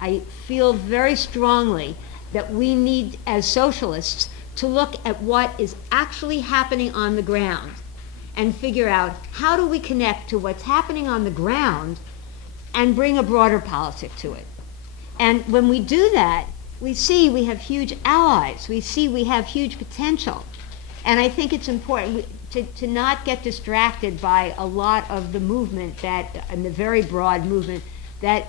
I feel very strongly that we need, as socialists, to look at what is actually happening on the ground and figure out how do we connect to what's happening on the ground and bring a broader politic to it. And when we do that, we see we have huge allies. We see we have huge potential. And I think it's important to not get distracted by a lot of the movement and the very broad movement that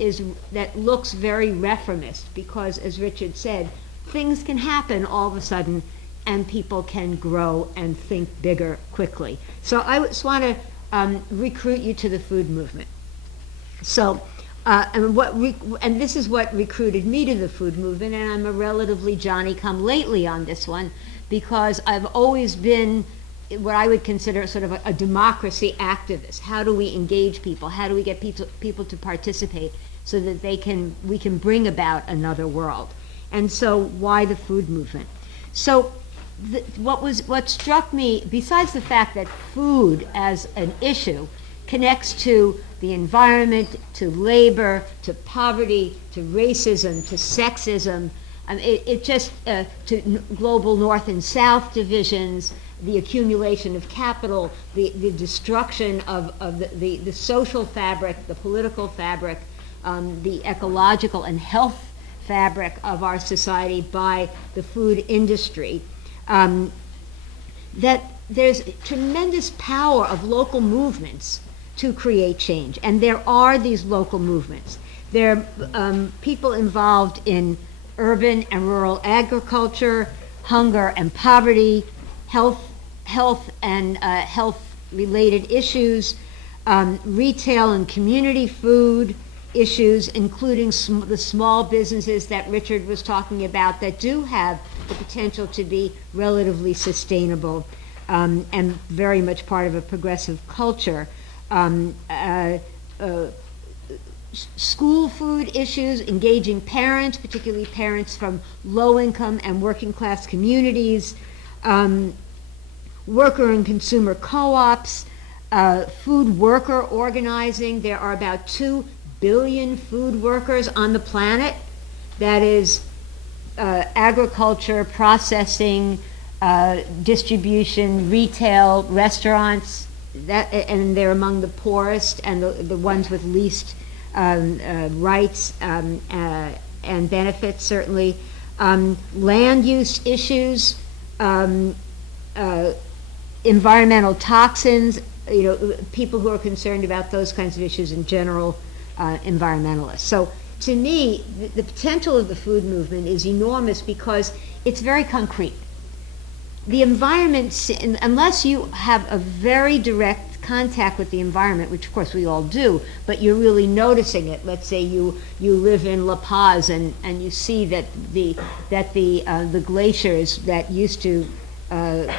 looks very reformist, because, as Richard said, things can happen all of a sudden and people can grow and think bigger quickly. So I just want to recruit you to the food movement. So, and this is what recruited me to the food movement, and I'm a relatively Johnny-come-lately on this one, because I've always been what I would consider sort of a democracy activist. How do we engage people? How do we get people to participate so that we can bring about another world? And so, why the food movement? So, what struck me, besides the fact that food as an issue connects to the environment, to labor, to poverty, to racism, to sexism, to global North and South divisions, the accumulation of capital, the destruction of the social fabric, the political fabric, the ecological and health fabric of our society by the food industry, that there's tremendous power of local movements to create change. And there are these local movements. There are people involved in urban and rural agriculture, hunger and poverty, health and health-related issues, retail and community food issues, including the small businesses that Richard was talking about that do have the potential to be relatively sustainable and very much part of a progressive culture. School food issues, engaging parents, particularly parents from low-income and working-class communities, worker and consumer co-ops, food worker organizing. There are about 2 billion food workers on the planet. That is agriculture, processing, distribution, retail, restaurants, and they're among the poorest and the ones with least rights and benefits, certainly. Land use issues, environmental toxins, people who are concerned about those kinds of issues in general, environmentalists. So to me, the potential of the food movement is enormous because it's very concrete. The environment, unless you have a very direct contact with the environment, which of course we all do, but you're really noticing it. Let's say you live in La Paz and you see that the glaciers that used to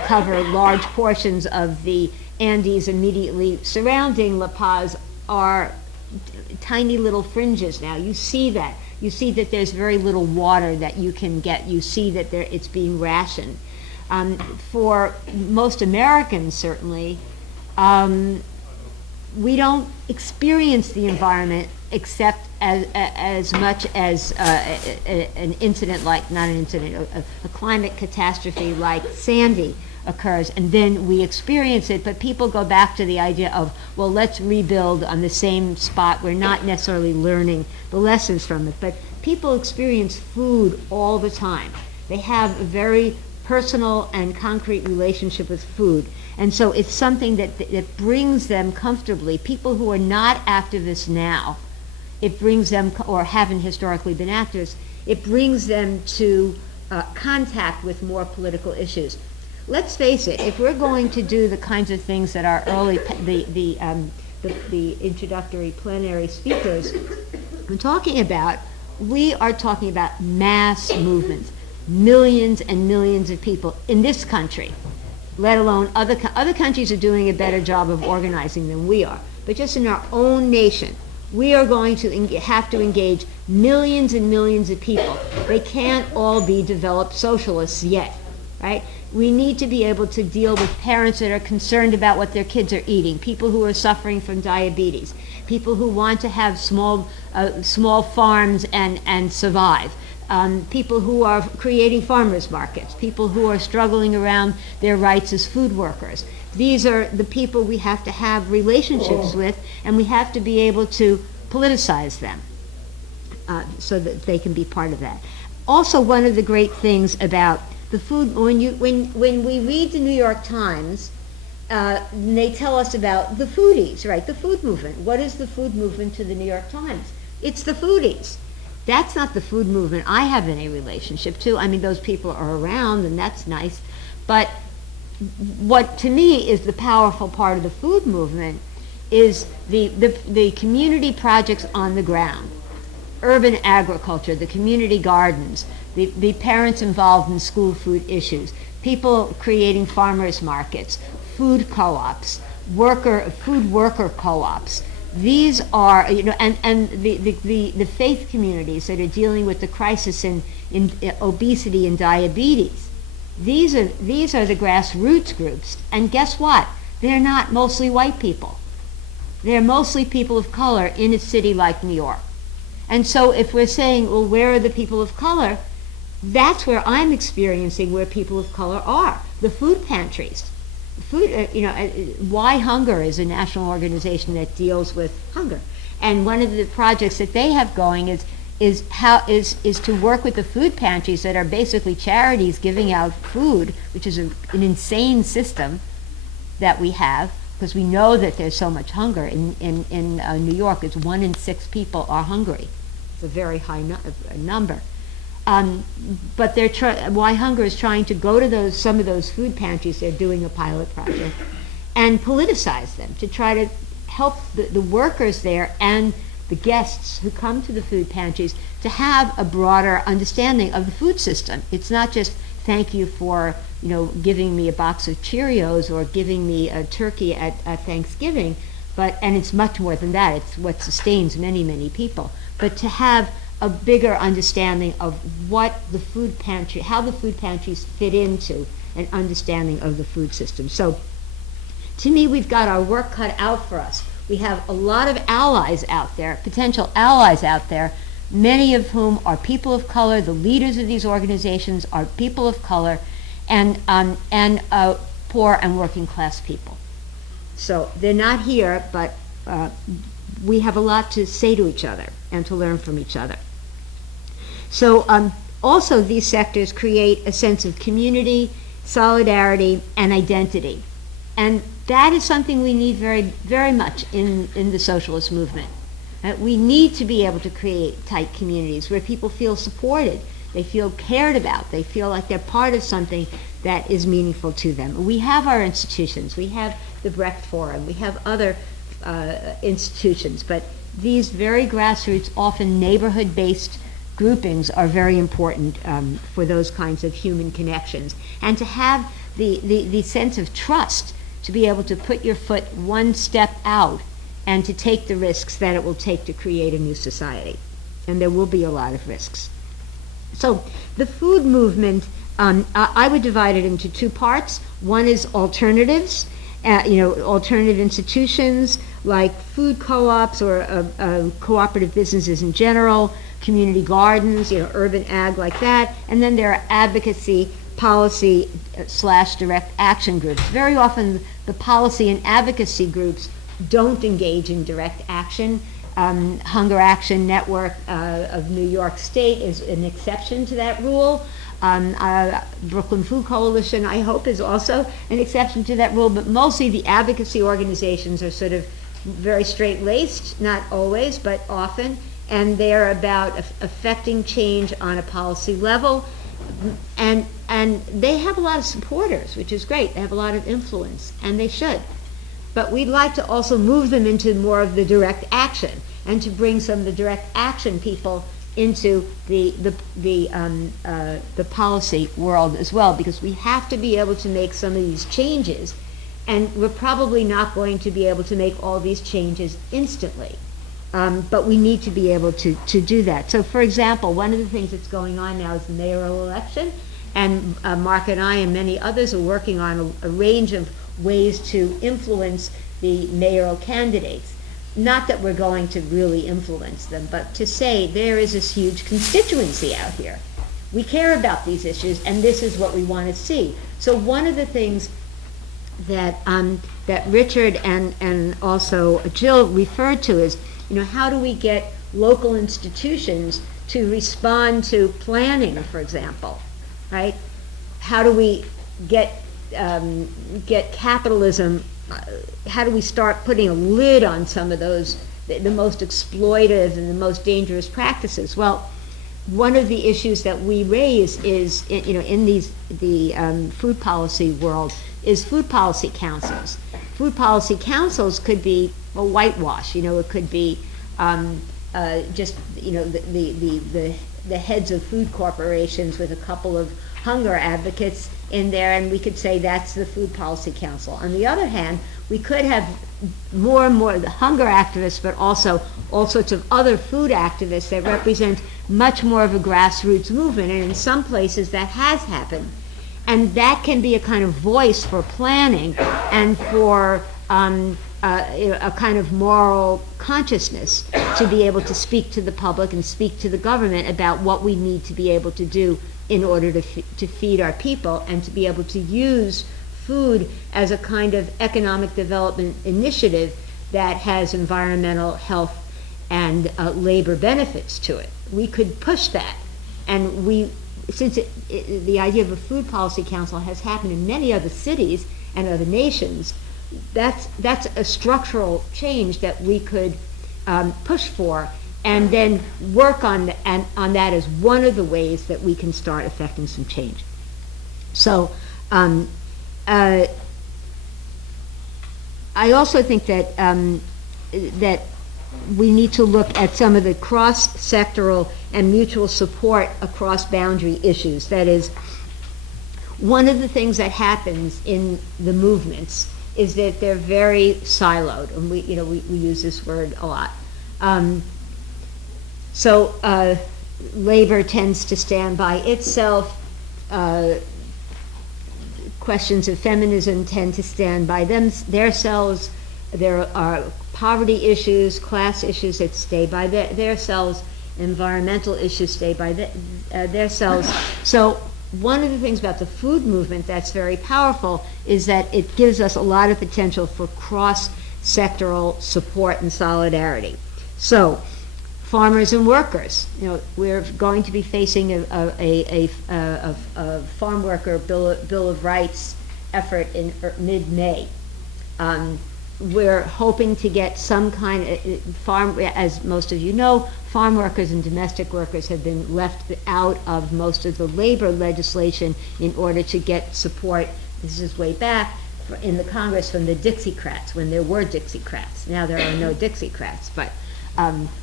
cover large portions of the Andes immediately surrounding La Paz are tiny little fringes now. You see that. You see that there's very little water that you can get. You see that it's being rationed. For most Americans, certainly, we don't experience the environment except as much as an incident like, not an incident, a climate catastrophe like Sandy occurs, and then we experience it, but people go back to the idea of, well, let's rebuild on the same spot. We're not necessarily learning the lessons from it, but people experience food all the time. They have a very personal and concrete relationship with food, and so it's something that brings them comfortably. People who are not activists now, it brings them, or haven't historically been activists, it brings them to contact with more political issues. Let's face it, if we're going to do the kinds of things that our early, the introductory plenary speakers were talking about, we are talking about mass movements, millions and millions of people in this country, let alone other countries are doing a better job of organizing than we are. But just in our own nation, we are going to have to engage millions and millions of people. They can't all be developed socialists yet. right? We need to be able to deal with parents that are concerned about what their kids are eating, people who are suffering from diabetes, people who want to have small farms and survive, people who are creating farmers markets, people who are struggling around their rights as food workers. These are the people we have to have relationships with, and we have to be able to politicize them so that they can be part of that. Also, one of the great things about the food, when we read the New York Times, they tell us about the foodies, right? The food movement. What is the food movement to the New York Times? It's the foodies. That's not the food movement I have any relationship to. I mean, those people are around, and that's nice. But what to me is the powerful part of the food movement is the community projects on the ground, urban agriculture, the community gardens, the parents involved in school food issues, people creating farmers markets, food co-ops, food worker co-ops. These are, and the faith communities that are dealing with the crisis in obesity and diabetes. These are the grassroots groups, and guess what? They're not mostly white people. They're mostly people of color in a city like New York. And so if we're saying, well, where are the people of color? That's where I'm experiencing where people of color are. The food pantries. Why Hunger is a national organization that deals with hunger. And one of the projects that they have going is to work with the food pantries that are basically charities giving out food, which is an insane system that we have, because we know that there's so much hunger. In New York, it's 1 in 6 people are hungry. It's a very high number. But Why Hunger is trying to go to some of those food pantries. They're doing a pilot project and politicize them to try to help the workers there and the guests who come to the food pantries to have a broader understanding of the food system. It's not just thank you for giving me a box of Cheerios or giving me a turkey at Thanksgiving, and it's much more than that. It's what sustains many, many people. But to have a bigger understanding of how the food pantries fit into an understanding of the food system. So to me, we've got our work cut out for us. We have a lot of allies out there, potential allies out there, many of whom are people of color. The leaders of these organizations are people of color and poor and working class people. So they're not here, but we have a lot to say to each other and to learn from each other. So also these sectors create a sense of community, solidarity, and identity. And that is something we need very, very much in the socialist movement. We need to be able to create tight communities where people feel supported, they feel cared about, they feel like they're part of something that is meaningful to them. We have our institutions, we have the Brecht Forum, we have other institutions, but these very grassroots, often neighborhood-based groupings are very important for those kinds of human connections. And to have the sense of trust to be able to put your foot one step out and to take the risks that it will take to create a new society. And there will be a lot of risks. So the food movement, I would divide it into 2 parts. One is alternatives, alternative institutions like food co-ops or cooperative businesses in general, community gardens, urban ag like that. And then there are advocacy, policy / direct action groups. Very often the policy and advocacy groups don't engage in direct action. Hunger Action Network of New York State is an exception to that rule. Brooklyn Food Coalition, I hope, is also an exception to that rule, but mostly the advocacy organizations are sort of very straight-laced, not always, but often, and they're about affecting change on a policy level, and they have a lot of supporters, which is great. They have a lot of influence, and they should. But we'd like to also move them into more of the direct action and to bring some of the direct action people into the policy world as well, because we have to be able to make some of these changes, and we're probably not going to be able to make all these changes instantly. But we need to be able to do that. So, for example, one of the things that's going on now is the mayoral election, And Mark and I and many others are working on a range of ways to influence the mayoral candidates. Not that we're going to really influence them, but to say there is this huge constituency out here. We care about these issues, and this is what we want to see. So one of the things that that Richard and also Jill referred to is, how do we get local institutions to respond to planning, for example, right? How do we get capitalism? How do we start putting a lid on some of those, the most exploitive and the most dangerous practices? Well, one of the issues that we raise is, in the food policy world, is food policy councils. Food policy councils could be a whitewash. It could be just the heads of food corporations with a couple of hunger advocates in there, and we could say that's the Food Policy Council. On the other hand, we could have more and more the hunger activists, but also all sorts of other food activists that represent much more of a grassroots movement, and in some places that has happened. And that can be a kind of voice for planning and for a kind of moral consciousness to be able to speak to the public and speak to the government about what we need to be able to do in order to feed our people, and to be able to use food as a kind of economic development initiative that has environmental, health, and labor benefits to it. We could push that, and since the idea of a food policy council has happened in many other cities and other nations, that's a structural change that we could push for, and then work on that as one of the ways that we can start affecting some change. So I also think that that we need to look at some of the cross-sectoral and mutual support across boundary issues. That is, one of the things that happens in the movements is that they're very siloed, and we use this word a lot. So labor tends to stand by itself. Questions of feminism tend to stand by themselves. There are poverty issues, class issues that stay by themselves. Environmental issues stay by themselves. So one of the things about the food movement that's very powerful is that it gives us a lot of potential for cross-sectoral support and solidarity. So farmers and workers, we're going to be facing a farm worker bill of rights effort in mid-May. We're hoping to get some kind of as most of you know, farm workers and domestic workers have been left out of most of the labor legislation in order to get support. This is way back in the Congress from the Dixiecrats, when there were Dixiecrats. Now there are no Dixiecrats, but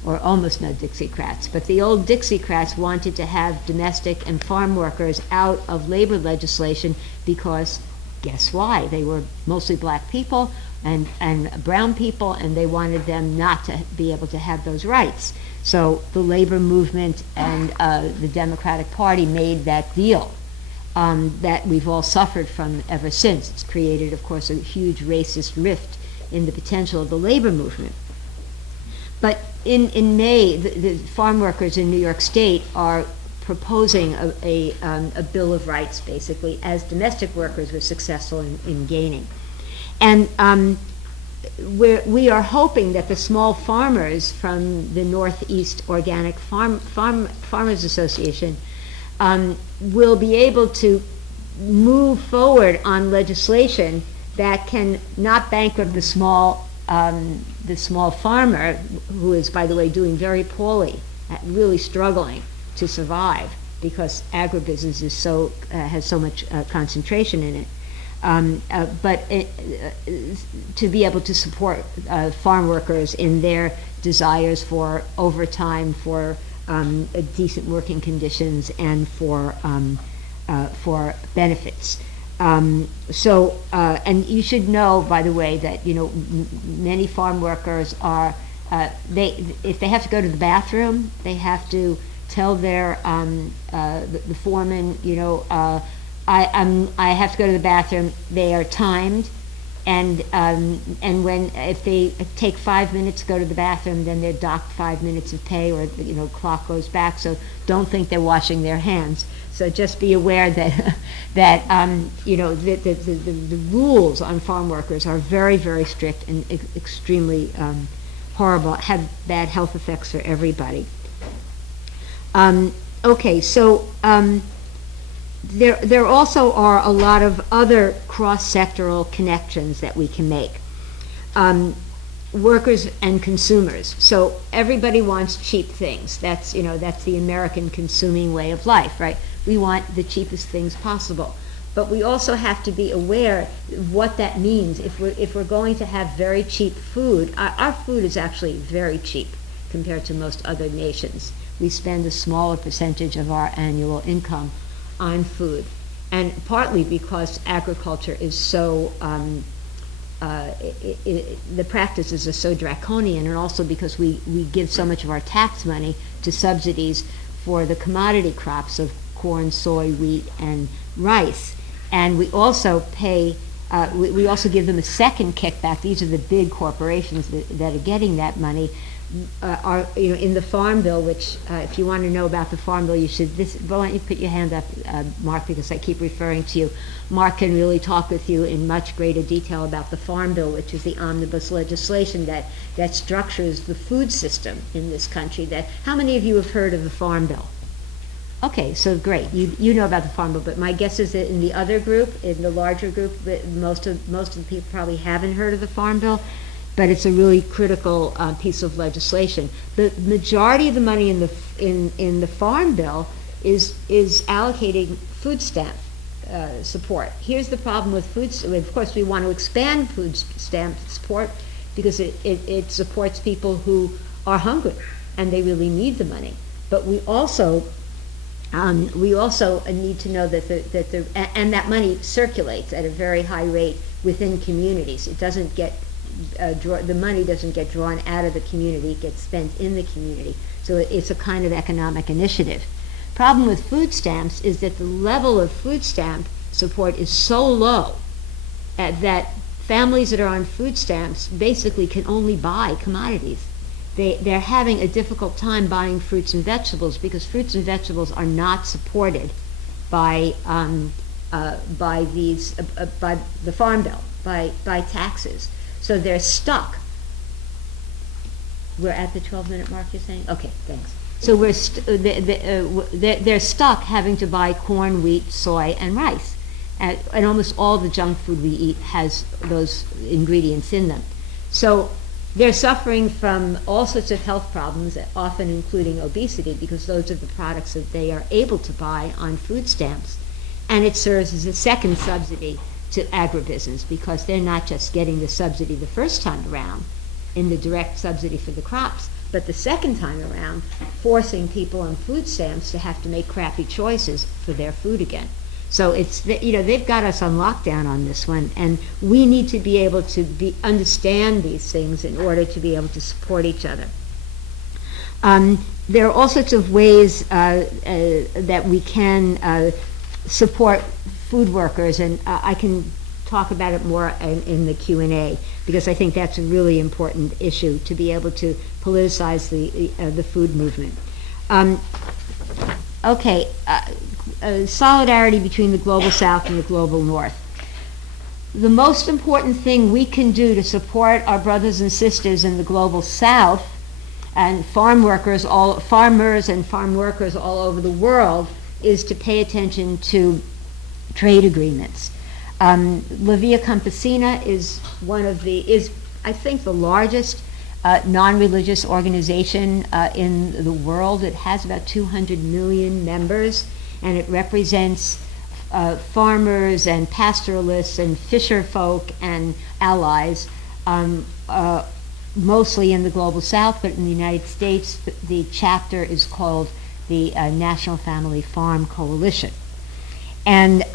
or almost no Dixiecrats. But the old Dixiecrats wanted to have domestic and farm workers out of labor legislation because, guess why? They were mostly black people and brown people, and they wanted them not to be able to have those rights. So the labor movement and the Democratic Party made that deal that we've all suffered from ever since. It's created, of course, a huge racist rift in the potential of the labor movement. But in May, the farm workers in New York State are proposing a Bill of Rights, basically, as domestic workers were successful in gaining. And we are hoping that the small farmers from the Northeast Organic Farmers Association will be able to move forward on legislation that can not bankrupt the small farmer, who is, by the way, doing very poorly, really struggling to survive because agribusiness is has so much concentration in it. But to be able to support farm workers in their desires for overtime, for decent working conditions, and for benefits. And you should know, by the way, that many farm workers are if they have to go to the bathroom, they have to tell their the foreman, I have to go to the bathroom. They are timed, and when if they take 5 minutes to go to the bathroom, then they're docked 5 minutes of pay, or clock goes back. So don't think they're washing their hands. So just be aware that the rules on farm workers are very, very strict and extremely horrible, have bad health effects for everybody. Okay, so there also are a lot of other cross-sectoral connections that we can make. Workers and consumers. So everybody wants cheap things. That's the American consuming way of life, right? We want the cheapest things possible. But we also have to be aware of what that means. If we're going to have very cheap food, our food is actually very cheap compared to most other nations. We spend a smaller percentage of our annual income on food, and partly because agriculture is so the practices are so draconian, and also because we give so much of our tax money to subsidies for the commodity crops of corn, soy, wheat, and rice. And we also pay, we also give them a second kickback. These are the big corporations that are getting that money. Are in the Farm Bill, which if you want to know about the Farm Bill, you should. Why don't you put your hand up, Mark, because I keep referring to you. Mark can really talk with you in much greater detail about the Farm Bill, which is the omnibus legislation that structures the food system in this country. How many of you have heard of the Farm Bill? Okay, so great. You know about the Farm Bill, but my guess is that in the other group, in the larger group, most of the people probably haven't heard of the Farm Bill. But it's a really critical piece of legislation. The majority of the money in the Farm Bill is allocating food stamp support. Here's the problem with food. Of course, we want to expand food stamp support because it supports people who are hungry and they really need the money. But we also need to know that that money circulates at a very high rate within communities. It doesn't get the money doesn't get drawn out of the community, it gets spent in the community. So it's a kind of economic initiative. Problem with food stamps is that the level of food stamp support is so low that families that are on food stamps basically can only buy commodities. They're having a difficult time buying fruits and vegetables because fruits and vegetables are not supported by the Farm Bill, by taxes. So they're stuck. We're at the 12-minute mark, you're saying? Okay, thanks. So they're stuck having to buy corn, wheat, soy, and rice. And almost all the junk food we eat has those ingredients in them. So they're suffering from all sorts of health problems, often including obesity, because those are the products that they are able to buy on food stamps. And it serves as a second subsidy to agribusiness, because they're not just getting the subsidy the first time around in the direct subsidy for the crops, but the second time around forcing people on food stamps to have to make crappy choices for their food again. So it's they've got us on lockdown on this one, and we need to be able to understand these things in order to be able to support each other. There are all sorts of ways that we can support food workers, and I can talk about it more in the Q&A, because I think that's a really important issue, to be able to politicize the food movement. Solidarity between the global south and the global north. The most important thing we can do to support our brothers and sisters in the global south and farmers and farm workers all over the world is to pay attention to trade agreements. La Via Campesina is I think the largest non-religious organization in the world. It has about 200 million members, and it represents farmers and pastoralists and fisher folk and allies, mostly in the global south, but in the United States the chapter is called the National Family Farm Coalition. And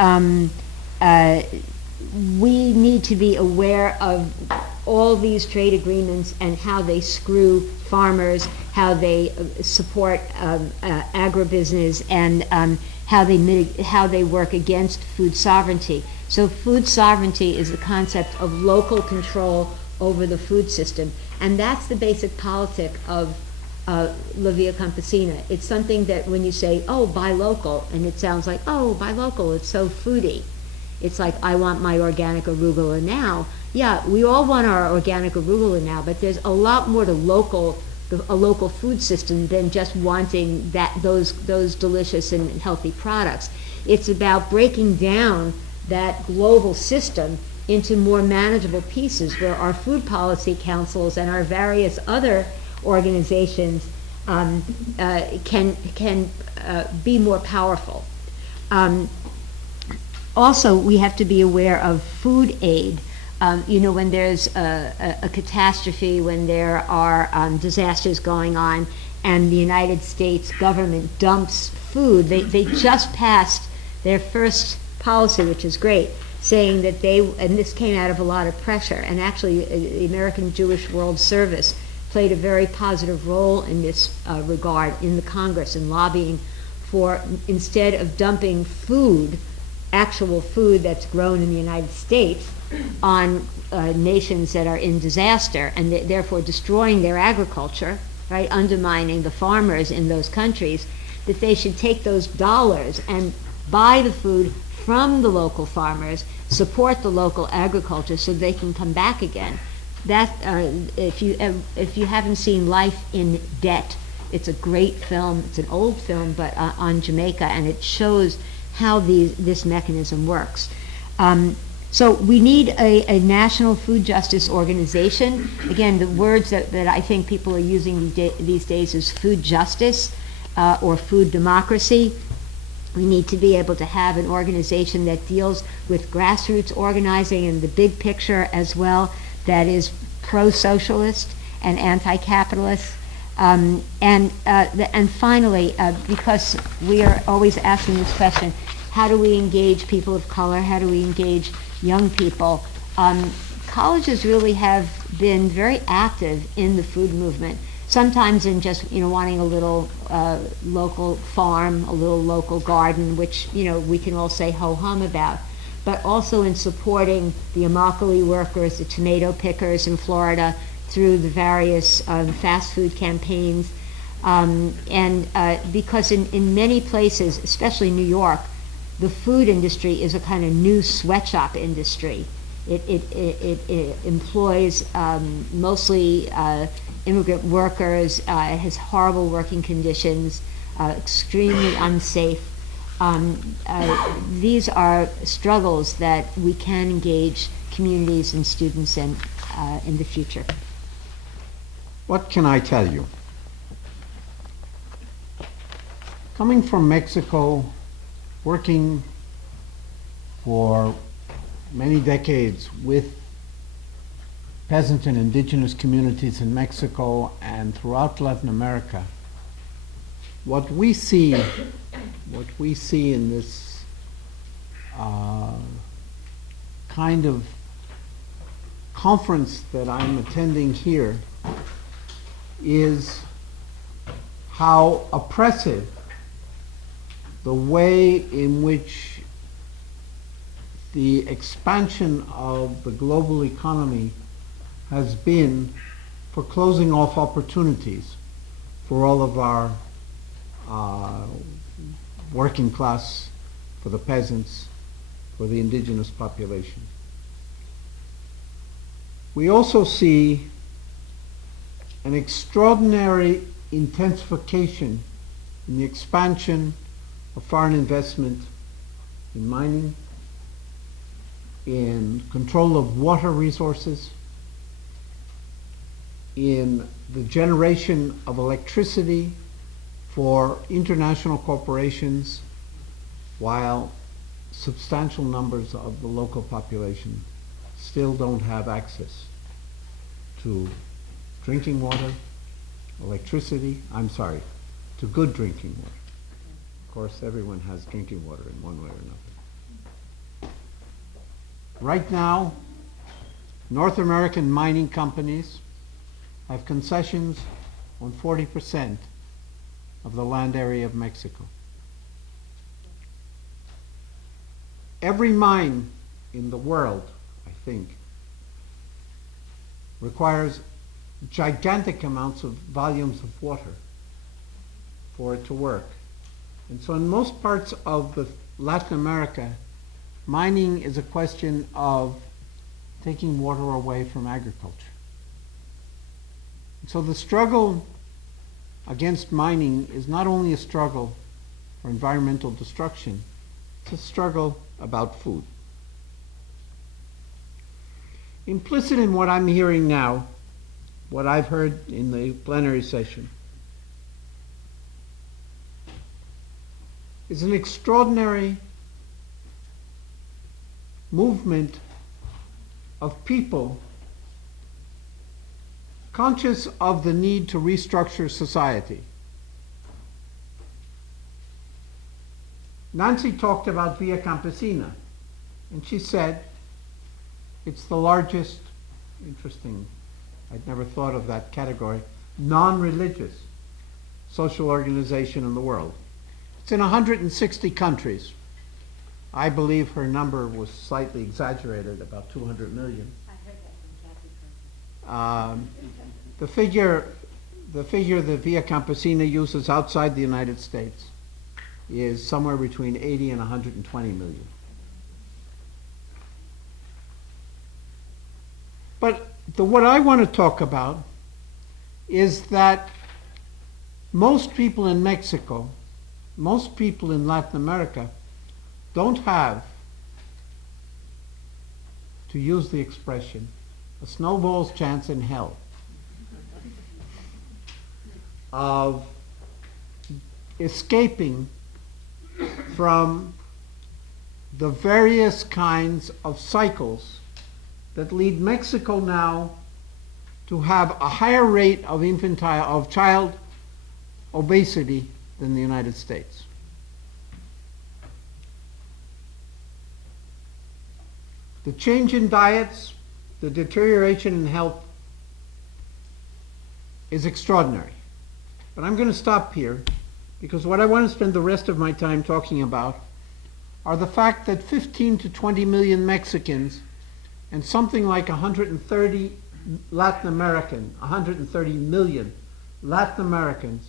we need to be aware of all these trade agreements and how they screw farmers, how they support agribusiness, and how they work against food sovereignty. So food sovereignty is the concept of local control over the food system, and that's the basic politic of La Via Campesina. It's something that when you say, oh, buy local, and it sounds like, oh, buy local, it's so foodie. It's like, I want my organic arugula now. Yeah, we all want our organic arugula now, but there's a lot more to a local food system than just wanting those delicious and healthy products. It's about breaking down that global system into more manageable pieces where our food policy councils and our various other organizations can be more powerful. Also, we have to be aware of food aid. When there's a catastrophe, when there are disasters going on, and the United States government dumps food, they just passed their first policy, which is great, saying that and this came out of a lot of pressure, and actually the American Jewish World Service played a very positive role in this regard in the Congress in lobbying for, instead of dumping actual food that's grown in the United States on nations that are in disaster and therefore destroying their agriculture, right, undermining the farmers in those countries, that they should take those dollars and buy the food from the local farmers, support the local agriculture so they can come back again. That if you haven't seen Life in Debt, it's a great film. It's an old film, but on Jamaica, and it shows how this mechanism works. So we need a national food justice organization. Again, the words that I think people are using these days is food justice or food democracy. We need to be able to have an organization that deals with grassroots organizing and the big picture as well, that is pro-socialist and anti-capitalist. And finally, because we are always asking this question, how do we engage people of color? How do we engage young people? Colleges really have been very active in the food movement. Sometimes in just wanting a little local farm, a little local garden, which we can all say ho hum about, but also in supporting the Immokalee workers, the tomato pickers in Florida, through the various fast food campaigns, because in many places, especially New York, the food industry is a kind of new sweatshop industry. It employs mostly immigrant workers. It has horrible working conditions, extremely unsafe. These are struggles that we can engage communities and students in the future. What can I tell you? Coming from Mexico, working for many decades with peasant and indigenous communities in Mexico and throughout Latin America, what we see in this kind of conference that I'm attending here is how oppressive the way in which the expansion of the global economy has been for closing off opportunities for all of our working class, for the peasants, for the indigenous population. We also see an extraordinary intensification in the expansion of foreign investment in mining, in control of water resources, in the generation of electricity for international corporations, while substantial numbers of the local population still don't have access to drinking water, to good drinking water. Of course, everyone has drinking water in one way or another. Right now, North American mining companies have concessions on 40% of the land area of Mexico. Every mine in the world, I think, requires gigantic amounts of volumes of water for it to work. And so in most parts of Latin America, mining is a question of taking water away from agriculture. So the struggle against mining is not only a struggle for environmental destruction, it's a struggle about food. Implicit in what I'm hearing now, what I've heard in the plenary session, is an extraordinary movement of people conscious of the need to restructure society. Nancy talked about Via Campesina, and she said it's the largest, interesting, I'd never thought of that category, non-religious social organization in the world. It's in 160 countries. I believe her number was slightly exaggerated, about 200 million. I heard that from Kathy. The figure that Via Campesina uses outside the United States is somewhere between 80 and 120 million. But what I want to talk about is that most people in Mexico, most people in Latin America, don't have, to use the expression, a snowball's chance in hell of escaping from the various kinds of cycles that lead Mexico now to have a higher rate of child obesity than the United States. The change in diets, the deterioration in health is extraordinary. But I'm going to stop here because what I want to spend the rest of my time talking about are the fact that 15 to 20 million Mexicans and something like 130 million Latin Americans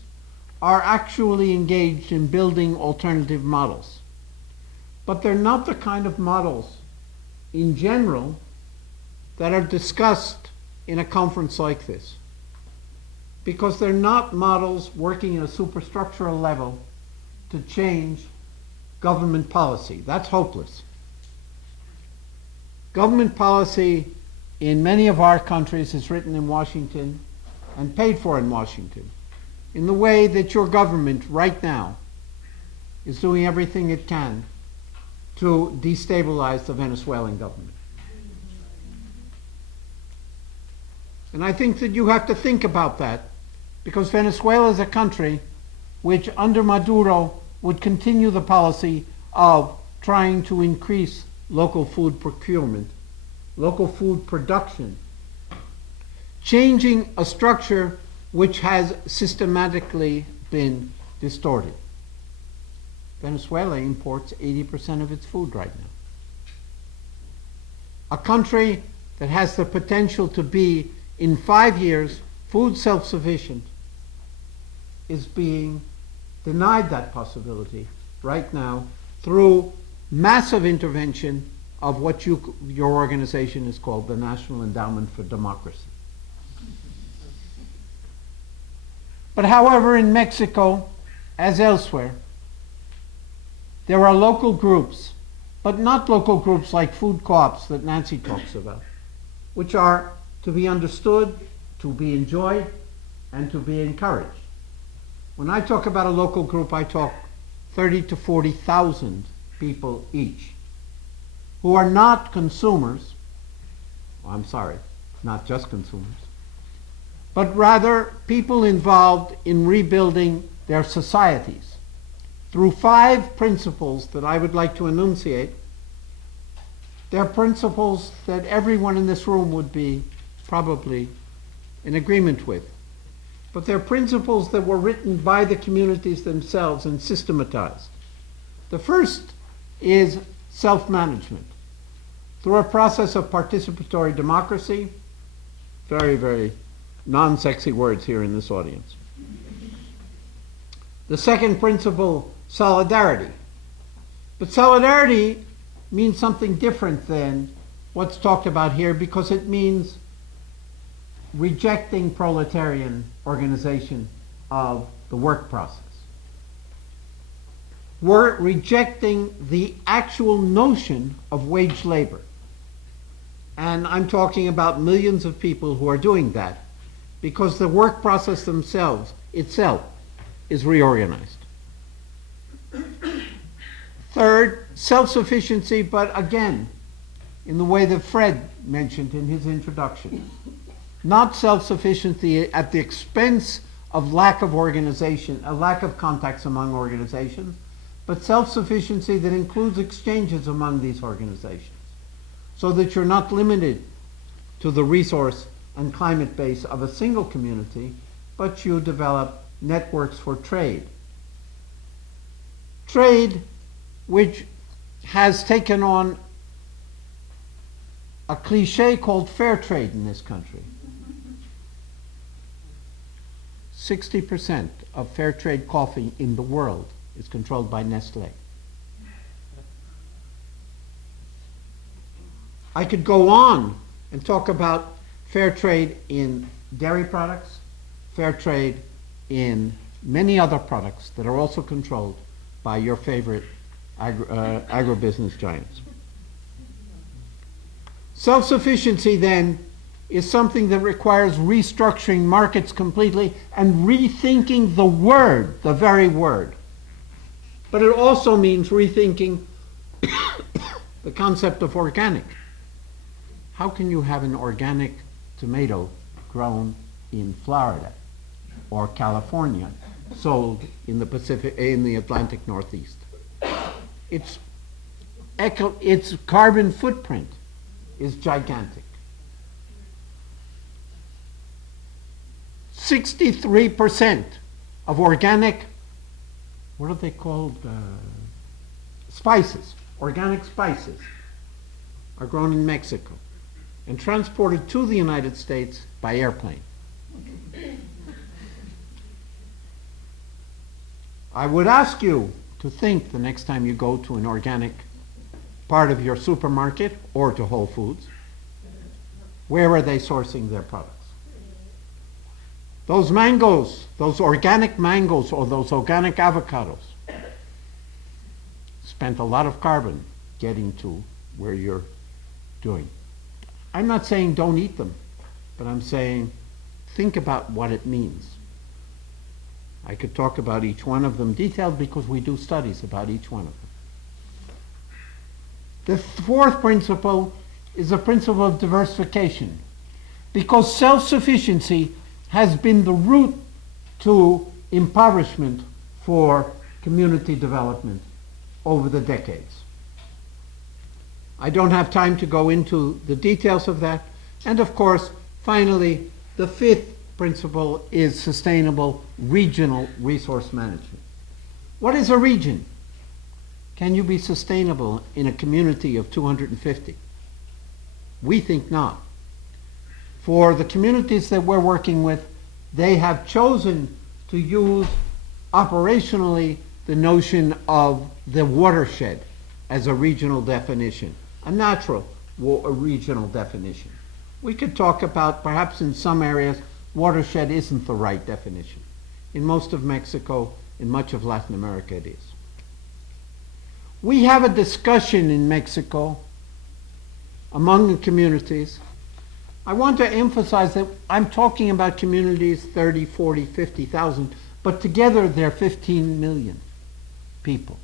are actually engaged in building alternative models. But they're not the kind of models in general that are discussed in a conference like this, because they're not models working at a superstructural level to change government policy. That's hopeless. Government policy in many of our countries is written in Washington and paid for in Washington, in the way that your government right now is doing everything it can to destabilize the Venezuelan government. And I think that you have to think about that, because Venezuela is a country which under Maduro would continue the policy of trying to increase local food procurement, local food production, changing a structure which has systematically been distorted. Venezuela imports 80% of its food right now. A country that has the potential to be, in 5 years, food self-sufficient is being denied that possibility right now through massive intervention of what your organization is called the National Endowment for Democracy. But however, in Mexico, as elsewhere, there are local groups, but not local groups like food co-ops that Nancy talks about, which are to be understood, to be enjoyed, and to be encouraged. When I talk about a local group, I talk 30 to 40,000 people each, who are not consumers, not just consumers, but rather people involved in rebuilding their societies through 5 principles that I would like to enunciate They're principles that everyone in this room would be probably in agreement with. But they're principles that were written by the communities themselves and systematized. The first is self-management. Through a process of participatory democracy, very, very non-sexy words here in this audience. The second principle, solidarity. But solidarity means something different than what's talked about here, because it means rejecting proletarian organization of the work process. We're rejecting the actual notion of wage labor. And I'm talking about millions of people who are doing that because the work process itself is reorganized. Third, self-sufficiency, but again, in the way that Fred mentioned in his introduction. Not self-sufficiency at the expense of lack of organization, a lack of contacts among organizations, but self-sufficiency that includes exchanges among these organizations, so that you're not limited to the resource and climate base of a single community, but you develop networks for trade. Trade, which has taken on a cliche called fair trade in this country. 60% of fair trade coffee in the world is controlled by Nestle. I could go on and talk about fair trade in dairy products, fair trade in many other products that are also controlled by your favorite agribusiness giants. Self-sufficiency then is something that requires restructuring markets completely and rethinking the word, the very word. But it also means rethinking the concept of organic. How can you have an organic tomato grown in Florida or California sold in the Pacific, in the Atlantic Northeast? Its carbon footprint is gigantic. 63% of organic, what are they called? Spices, organic spices, are grown in Mexico and transported to the United States by airplane. I would ask you to think the next time you go to an organic part of your supermarket or to Whole Foods, where are they sourcing their products? Those mangoes, those organic mangoes or those organic avocados spent a lot of carbon getting to where you're doing. I'm not saying don't eat them, but I'm saying think about what it means. I could talk about each one of them detailed because we do studies about each one of them. The fourth principle is the principle of diversification, because self-sufficiency has been the route to impoverishment for community development over the decades. I don't have time to go into the details of that. And of course, finally, the fifth principle is sustainable regional resource management. What is a region? Can you be sustainable in a community of 250? We think not. For the communities that we're working with, they have chosen to use operationally the notion of the watershed as a regional definition, a natural regional definition. We could talk about, perhaps in some areas, watershed isn't the right definition. In most of Mexico, in much of Latin America, it is. We have a discussion in Mexico among the communities. I want to emphasize that I'm talking about communities 30, 40, 50,000, but together they're 15 million people.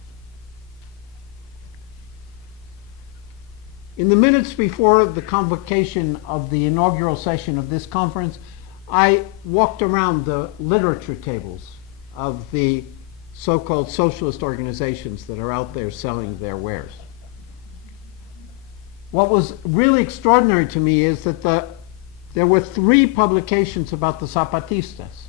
In the minutes before the convocation of the inaugural session of this conference, I walked around the literature tables of the so-called socialist organizations that are out there selling their wares. what was really extraordinary to me is that there were 3 publications about the Zapatistas,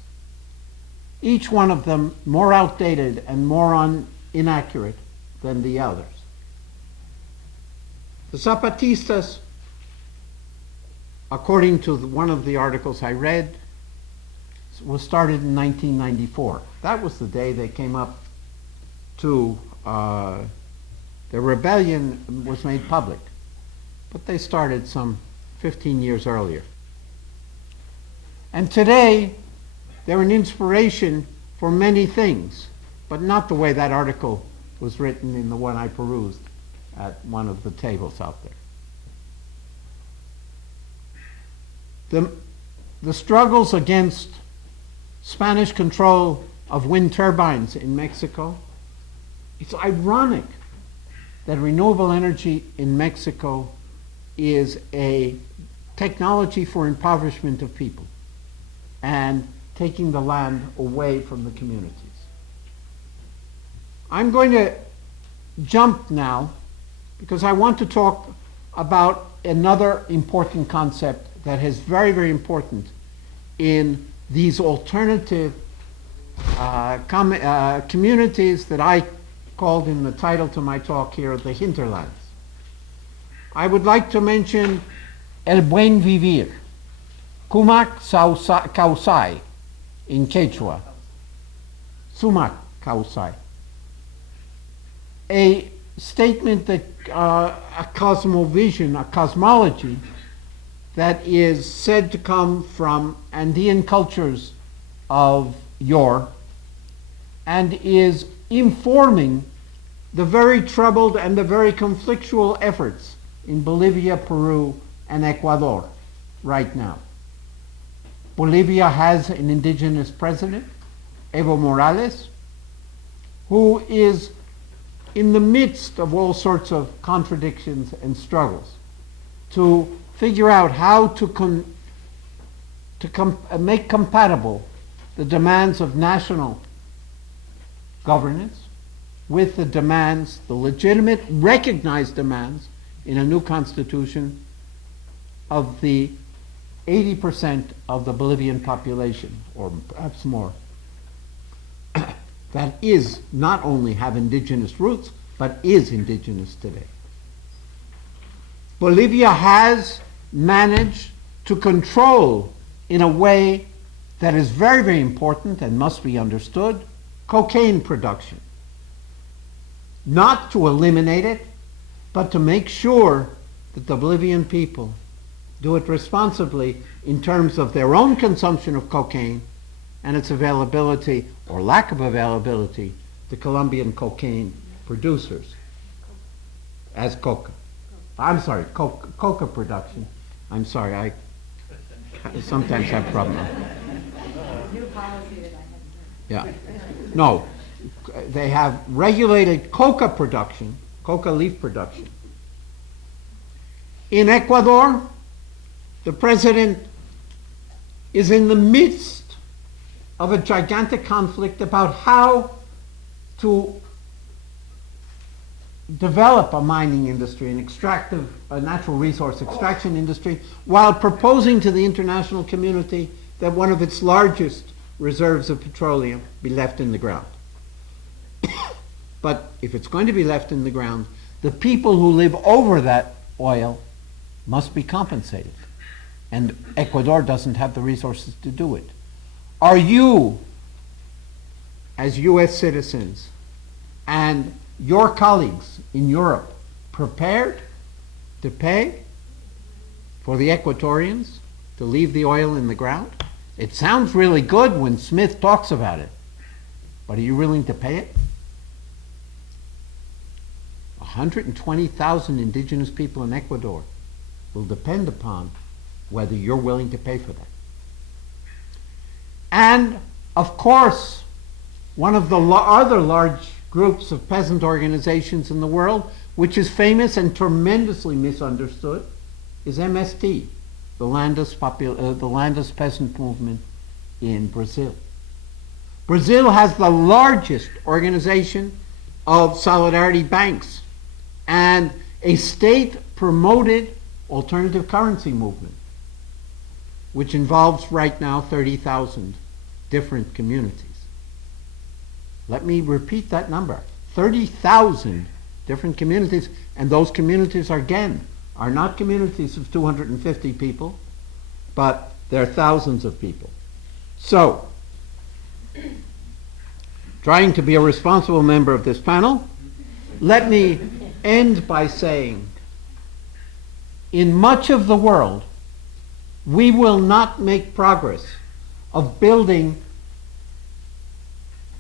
each one of them more outdated and more inaccurate than the others. The Zapatistas, according to one of the articles I read, was started in 1994. That was the day they came up to, the rebellion was made public, but they started some 15 years earlier. And today, they're an inspiration for many things, but not the way that article was written in the one I perused at one of the tables out there. The struggles against Spanish control of wind turbines in Mexico, it's ironic that renewable energy in Mexico is a technology for impoverishment of people and taking the land away from the communities. I'm going to jump now because I want to talk about another important concept that is very, very important in these alternative communities that I called in the title to my talk here the hinterlands. I would like to mention el buen vivir, Sumac causai in Quechua, Sumac causai. A statement that a cosmovision, a cosmology that is said to come from Andean cultures of yore and is informing the very troubled and the very conflictual efforts in Bolivia, Peru, and Ecuador right now. Bolivia has an indigenous president, Evo Morales, who is in the midst of all sorts of contradictions and struggles to figure out how to make compatible the demands of national governance with the demands, the legitimate, recognized demands in a new constitution of the 80% of the Bolivian population, or perhaps more, that is not only have indigenous roots, but is indigenous today. Bolivia has managed to control, in a way that is very, very important and must be understood, cocaine production. Not to eliminate it, but to make sure that the Bolivian people do it responsibly in terms of their own consumption of cocaine and its availability or lack of availability to Colombian cocaine producers as coca. I'm sorry, coca production. I'm sorry, I sometimes have problems. New policy that I Yeah. haven't heard. No, they have regulated coca production, coca leaf production. In Ecuador, the president is in the midst of a gigantic conflict about how to develop a mining industry, an extractive, a natural resource extraction industry, while proposing to the international community that one of its largest reserves of petroleum be left in the ground. But if it's going to be left in the ground, the people who live over that oil must be compensated. And Ecuador doesn't have the resources to do it. Are you, as US citizens, and your colleagues in Europe prepared to pay for the Ecuadorians to leave the oil in the ground? It sounds really good when Smith talks about it, but are you willing to pay it? 120,000 indigenous people in Ecuador will depend upon whether you're willing to pay for that. And, of course, one of the other large groups of peasant organizations in the world, which is famous and tremendously misunderstood, is MST, the Landist peasant movement in Brazil. Brazil has the largest organization of solidarity banks, and a state-promoted alternative currency movement, which involves right now 30,000 different communities. Let me repeat that number. 30,000 different communities, and those communities, again, are not communities of 250 people, but they're thousands of people. So, trying to be a responsible member of this panel, let me end by saying, in much of the world, we will not make progress of building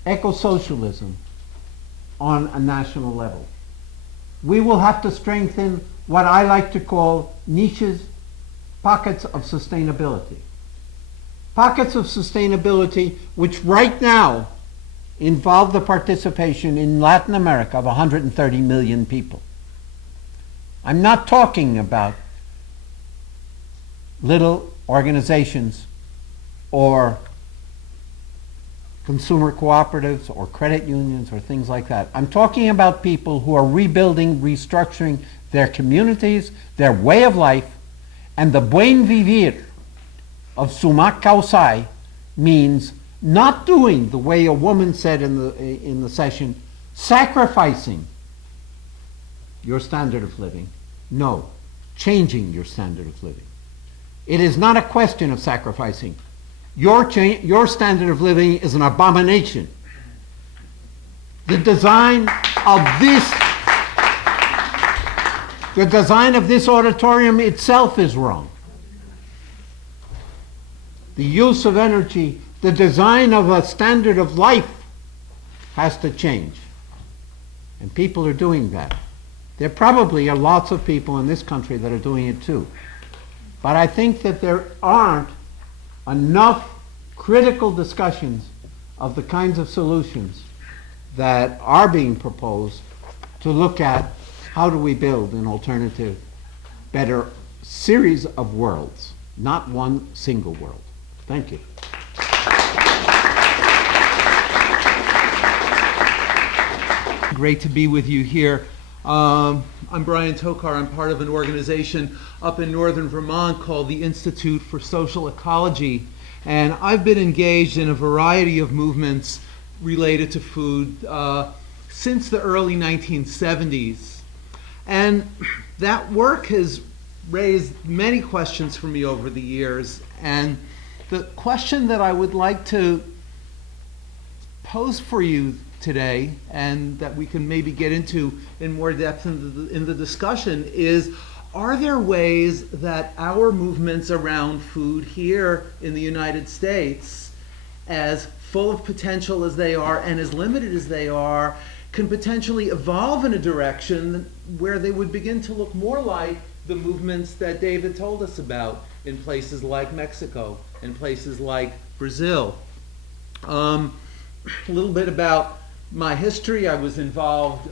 eco-socialism on a national level. We will have to strengthen what I like to call niches, pockets of sustainability. Pockets of sustainability which right now involve the participation in Latin America of 130 million people. I'm not talking about little organizations or consumer cooperatives or credit unions or things like that. I'm talking about people who are rebuilding, restructuring their communities, their way of life, and the buen vivir of sumak kausai means not doing the way a woman said in the session, sacrificing your standard of living. No, changing your standard of living. It is not a question of sacrificing. Your standard of living is an abomination. The design of this auditorium itself is wrong. The use of energy, the design of a standard of life has to change. And people are doing that. There probably are lots of people in this country that are doing it too. But I think that there aren't enough critical discussions of the kinds of solutions that are being proposed to look at how do we build an alternative, better series of worlds, not one single world. Thank you. Great to be with you here. I'm Brian Tokar. I'm part of an organization up in northern Vermont called the Institute for Social Ecology. And I've been engaged in a variety of movements related to food since the early 1970s. And that work has raised many questions for me over the years. And the question that I would like to pose for you today, and that we can maybe get into in more depth in the discussion, is are there ways that our movements around food here in the United States, as full of potential as they are and as limited as they are, can potentially evolve in a direction where they would begin to look more like the movements that David told us about in places like Mexico, in places like Brazil? A little bit about my history. I was involved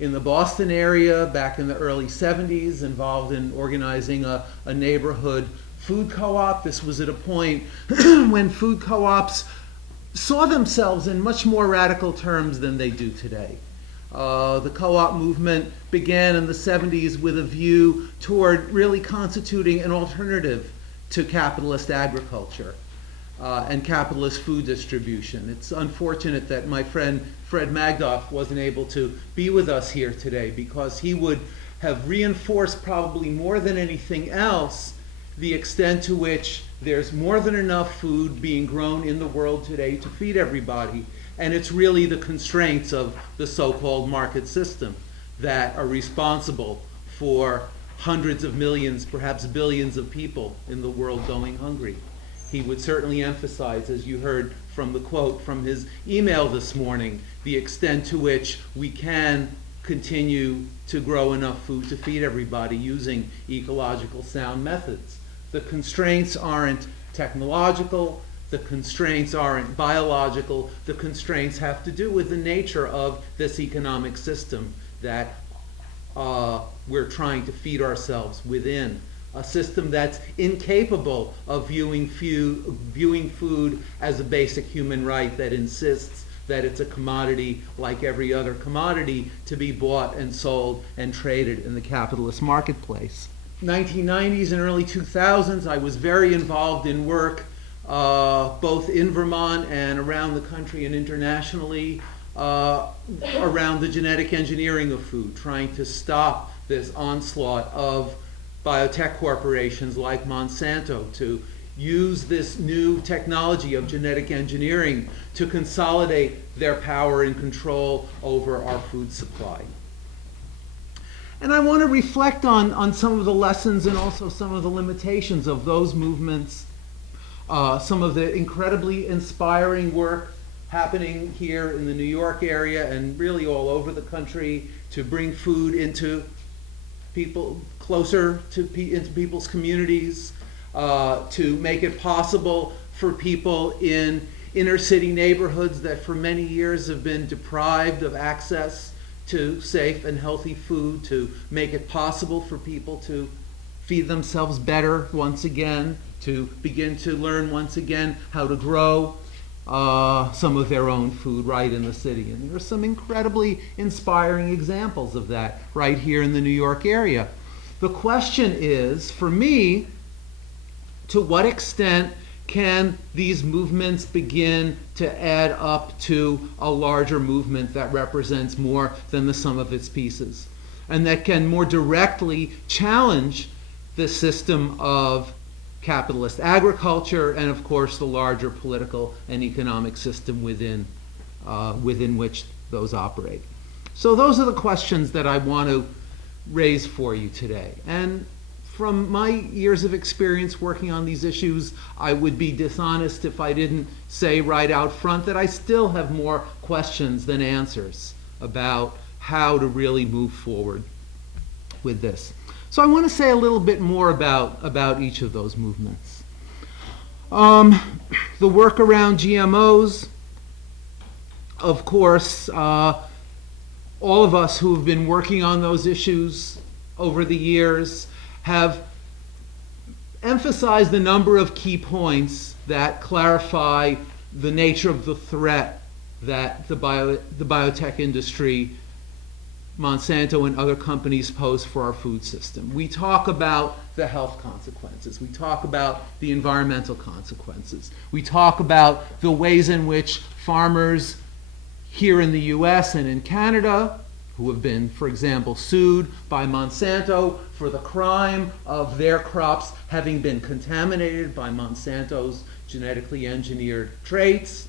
in the Boston area back in the early 70s, involved in organizing a neighborhood food co-op. This was at a point when food co-ops saw themselves in much more radical terms than they do today. The co-op movement began in the 70s with a view toward really constituting an alternative to capitalist agriculture and capitalist food distribution. It's unfortunate that my friend Fred Magdoff wasn't able to be with us here today, because he would have reinforced probably more than anything else the extent to which there's more than enough food being grown in the world today to feed everybody. And it's really the constraints of the so-called market system that are responsible for hundreds of millions, perhaps billions of people in the world going hungry. He would certainly emphasize, as you heard from the quote from his email this morning, the extent to which we can continue to grow enough food to feed everybody using ecological sound methods. The constraints aren't technological, the constraints aren't biological, the constraints have to do with the nature of this economic system that we're trying to feed ourselves within. A system that's incapable of viewing food as a basic human right, that insists that it's a commodity like every other commodity to be bought and sold and traded in the capitalist marketplace. 1990s and early 2000s, I was very involved in work both in Vermont and around the country and internationally around the genetic engineering of food, trying to stop this onslaught of biotech corporations like Monsanto to use this new technology of genetic engineering to consolidate their power and control over our food supply. And I want to reflect on some of the lessons and also some of the limitations of those movements, some of the incredibly inspiring work happening here in the New York area and really all over the country to bring food into people, closer to into people's communities, to make it possible for people in inner city neighborhoods that for many years have been deprived of access to safe and healthy food, to make it possible for people to feed themselves better once again, to begin to learn once again how to grow some of their own food right in the city. And there are some incredibly inspiring examples of that right here in the New York area. The question is, for me, to what extent can these movements begin to add up to a larger movement that represents more than the sum of its pieces, and that can more directly challenge the system of capitalist agriculture and, of course, the larger political and economic system within which those operate? So those are the questions that I want to raise for you today. And from my years of experience working on these issues, I would be dishonest if I didn't say right out front that I still have more questions than answers about how to really move forward with this. So I want to say a little bit more about each of those movements. The work around GMOs, of course, all of us who have been working on those issues over the years have emphasized a number of key points that clarify the nature of the threat that the biotech industry, Monsanto and other companies pose for our food system. We talk about the health consequences. We talk about the environmental consequences. We talk about the ways in which farmers here in the US and in Canada, who have been, for example, sued by Monsanto for the crime of their crops having been contaminated by Monsanto's genetically engineered traits.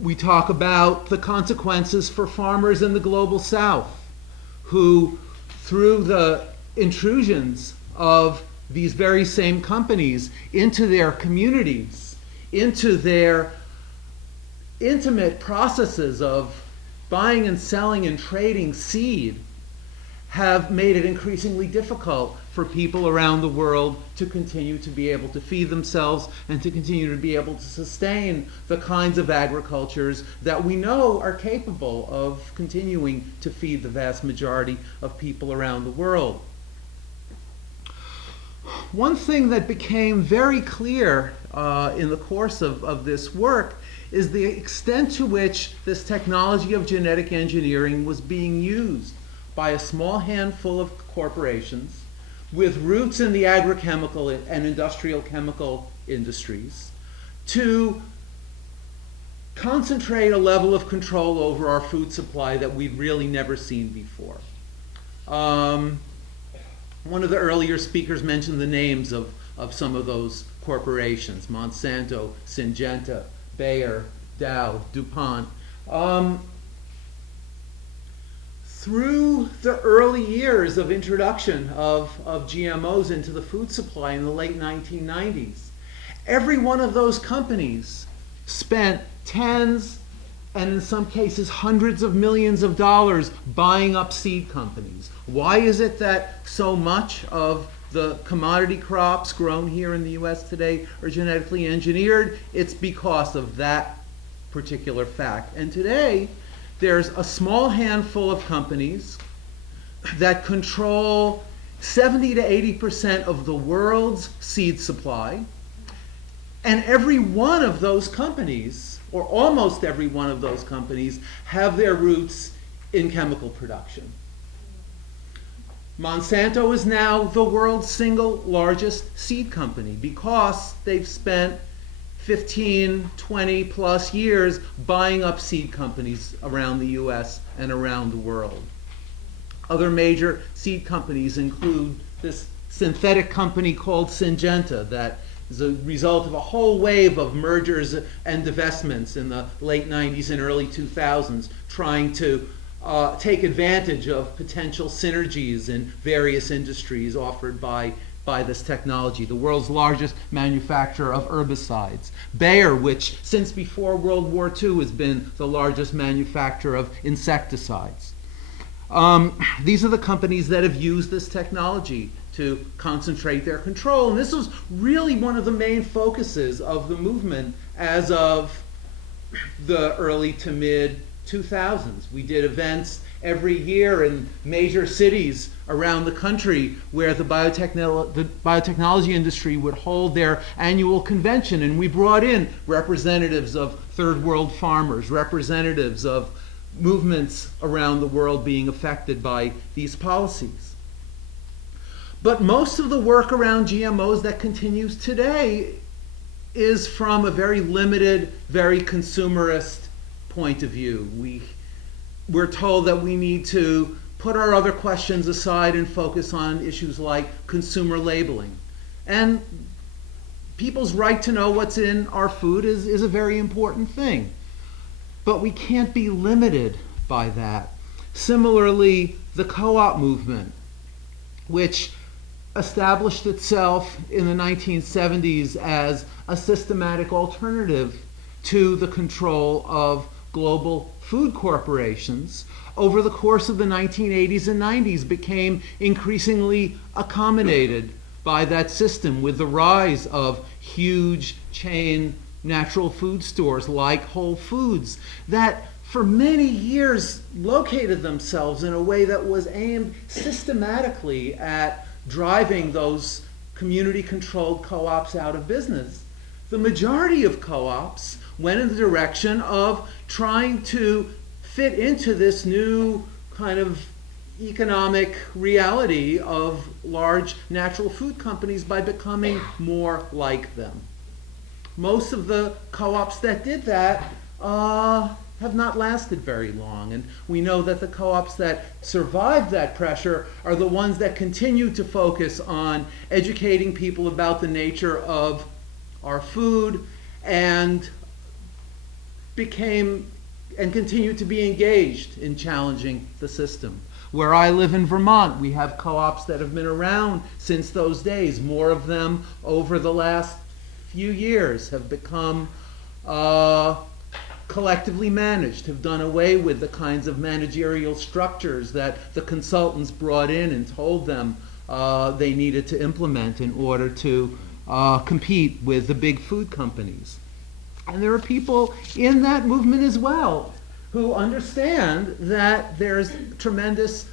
We talk about the consequences for farmers in the global south, who, through the intrusions of these very same companies into their communities, into their intimate processes of buying and selling and trading seed, have made it increasingly difficult for people around the world to continue to be able to feed themselves and to continue to be able to sustain the kinds of agricultures that we know are capable of continuing to feed the vast majority of people around the world. One thing that became very clear in the course of this work is the extent to which this technology of genetic engineering was being used by a small handful of corporations with roots in the agrochemical and industrial chemical industries to concentrate a level of control over our food supply that we've really never seen before. One of the earlier speakers mentioned the names of some of those corporations: Monsanto, Syngenta, Bayer, Dow, DuPont. Through the early years of introduction of GMOs into the food supply in the late 1990s, every one of those companies spent tens and in some cases hundreds of millions of dollars buying up seed companies. Why is it that so much of the commodity crops grown here in the US today are genetically engineered? It's because of that particular fact. And today, there's a small handful of companies that control 70 to 80% of the world's seed supply, And every one of those companies, or almost every one of those companies, have their roots in chemical production. Monsanto is now the world's single largest seed company because they've spent 15, 20 plus years buying up seed companies around the US and around the world. Other major seed companies include this synthetic company called Syngenta that is a result of a whole wave of mergers and divestments in the late 90s and early 2000s, trying to take advantage of potential synergies in various industries offered by this technology. The world's largest manufacturer of herbicides. Bayer, which since before World War II has been the largest manufacturer of insecticides. These are the companies that have used this technology to concentrate their control. And this was really one of the main focuses of the movement as of the early to mid 2000s. We did events every year in major cities around the country where the biotechnology industry would hold their annual convention, and we brought in representatives of third world farmers, representatives of movements around the world being affected by these policies. But most of the work around GMOs that continues today is from a very limited, very consumerist point of view. We're told that we need to put our other questions aside and focus on issues like consumer labeling. And people's right to know what's in our food is a very important thing. But we can't be limited by that. Similarly, the co-op movement, which established itself in the 1970s as a systematic alternative to the control of global food corporations, over the course of the 1980s and 90s became increasingly accommodated by that system with the rise of huge chain natural food stores like Whole Foods that for many years located themselves in a way that was aimed systematically at driving those community-controlled co-ops out of business. The majority of co-ops went in the direction of trying to fit into this new kind of economic reality of large natural food companies by becoming more like them. Most of the co-ops that did that have not lasted very long, and we know that the co-ops that survived that pressure are the ones that continue to focus on educating people about the nature of our food and became and continue to be engaged in challenging the system. Where I live in Vermont, we have co-ops that have been around since those days. More of them over the last few years have become collectively managed, have done away with the kinds of managerial structures that the consultants brought in and told them they needed to implement in order to compete with the big food companies. And there are people in that movement as well who understand that there's tremendous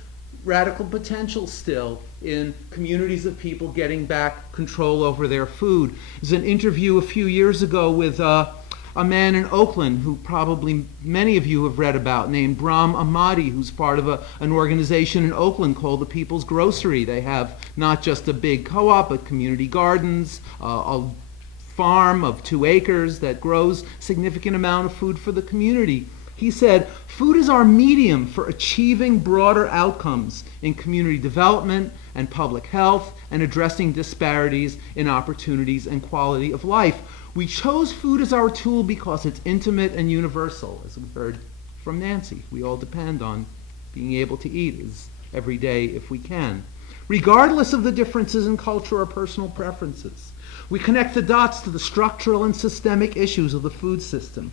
radical potential still in communities of people getting back control over their food. There's an interview a few years ago with a man in Oakland who probably many of you have read about, named Brahm Ahmadi, who's part of an organization in Oakland called the People's Grocery. They have not just a big co-op, but community gardens, a farm of 2 acres that grows significant amount of food for the community. He said, food is our medium for achieving broader outcomes in community development and public health and addressing disparities in opportunities and quality of life. We chose food as our tool because it's intimate and universal, as we heard from Nancy. We all depend on being able to eat every day if we can, regardless of the differences in culture or personal preferences. We connect the dots to the structural and systemic issues of the food system,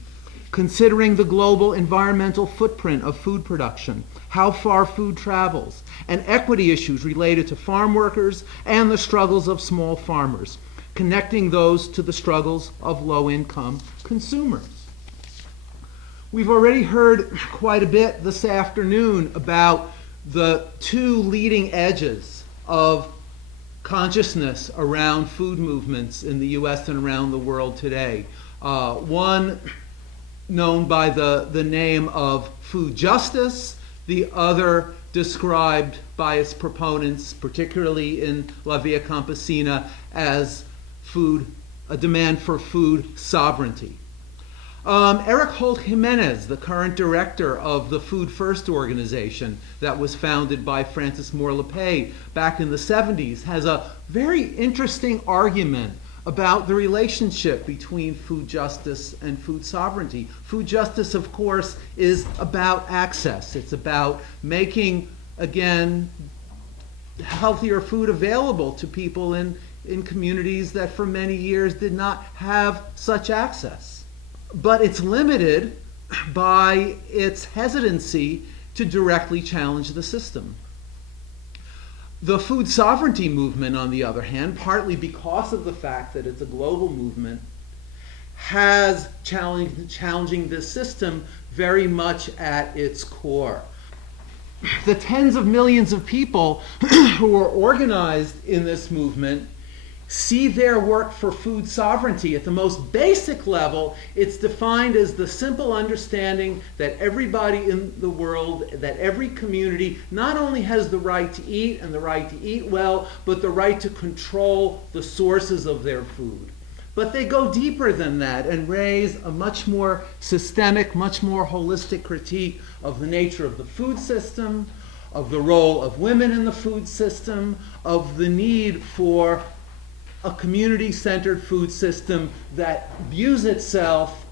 considering the global environmental footprint of food production, how far food travels, and equity issues related to farm workers and the struggles of small farmers, connecting those to the struggles of low-income consumers. We've already heard quite a bit this afternoon about the 2 leading edges of consciousness around food movements in the US and around the world today. One known by the name of food justice, the other described by its proponents, particularly in La Via Campesina, as a demand for food sovereignty. Eric Holt Jimenez, the current director of the Food First organization that was founded by Francis Moore Lepay back in the 70s, has a very interesting argument about the relationship between food justice and food sovereignty. Food justice, of course, is about access. It's about making, again, healthier food available to people in communities that for many years did not have such access. But it's limited by its hesitancy to directly challenge the system. The food sovereignty movement, on the other hand, partly because of the fact that it's a global movement, has challenging this system very much at its core. The tens of millions of people who are organized in this movement see their work for food sovereignty. At the most basic level, it's defined as the simple understanding that everybody in the world, that every community, not only has the right to eat and the right to eat well, but the right to control the sources of their food. But they go deeper than that and raise a much more systemic, much more holistic critique of the nature of the food system, of the role of women in the food system, of the need for a community-centered food system that views itself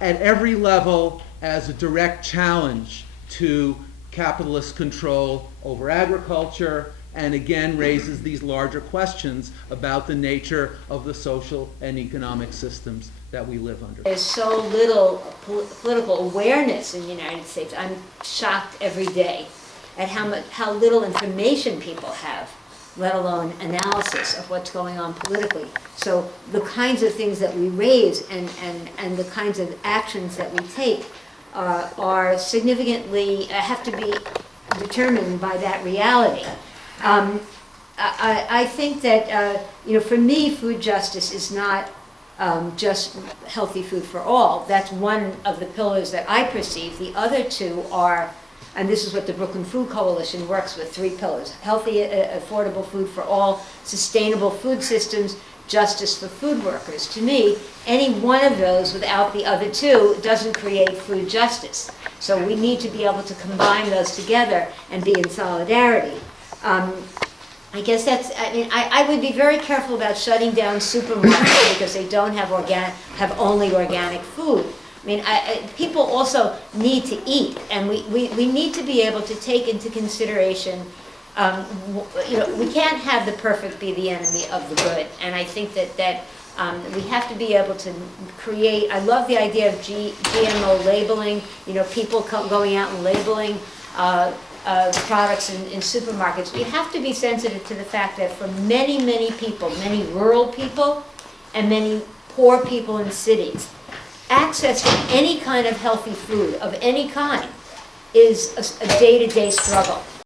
at every level as a direct challenge to capitalist control over agriculture, and again raises these larger questions about the nature of the social and economic systems that we live under. There's so little political awareness in the United States. I'm shocked every day at how little information people have, let alone analysis of what's going on politically. So the kinds of things that we raise and the kinds of actions that we take are significantly, have to be determined by that reality. I think that, for me, food justice is not just healthy food for all. That's one of the pillars that I perceive. The other two are, and this is what the Brooklyn Food Coalition works with, 3 pillars: healthy, affordable food for all, sustainable food systems, justice for food workers. To me, any one of those without the other 2 doesn't create food justice. So we need to be able to combine those together and be in solidarity. I guess that's, I would be very careful about shutting down supermarkets because they don't have only organic food. People also need to eat, and we need to be able to take into consideration, we can't have the perfect be the enemy of the good, and I think that we have to be able to create, I love the idea of GMO labeling, people going out and labeling products in supermarkets. We have to be sensitive to the fact that for many, many people, many rural people and many poor people in cities, access to any kind of healthy food of any kind is a day-to-day struggle.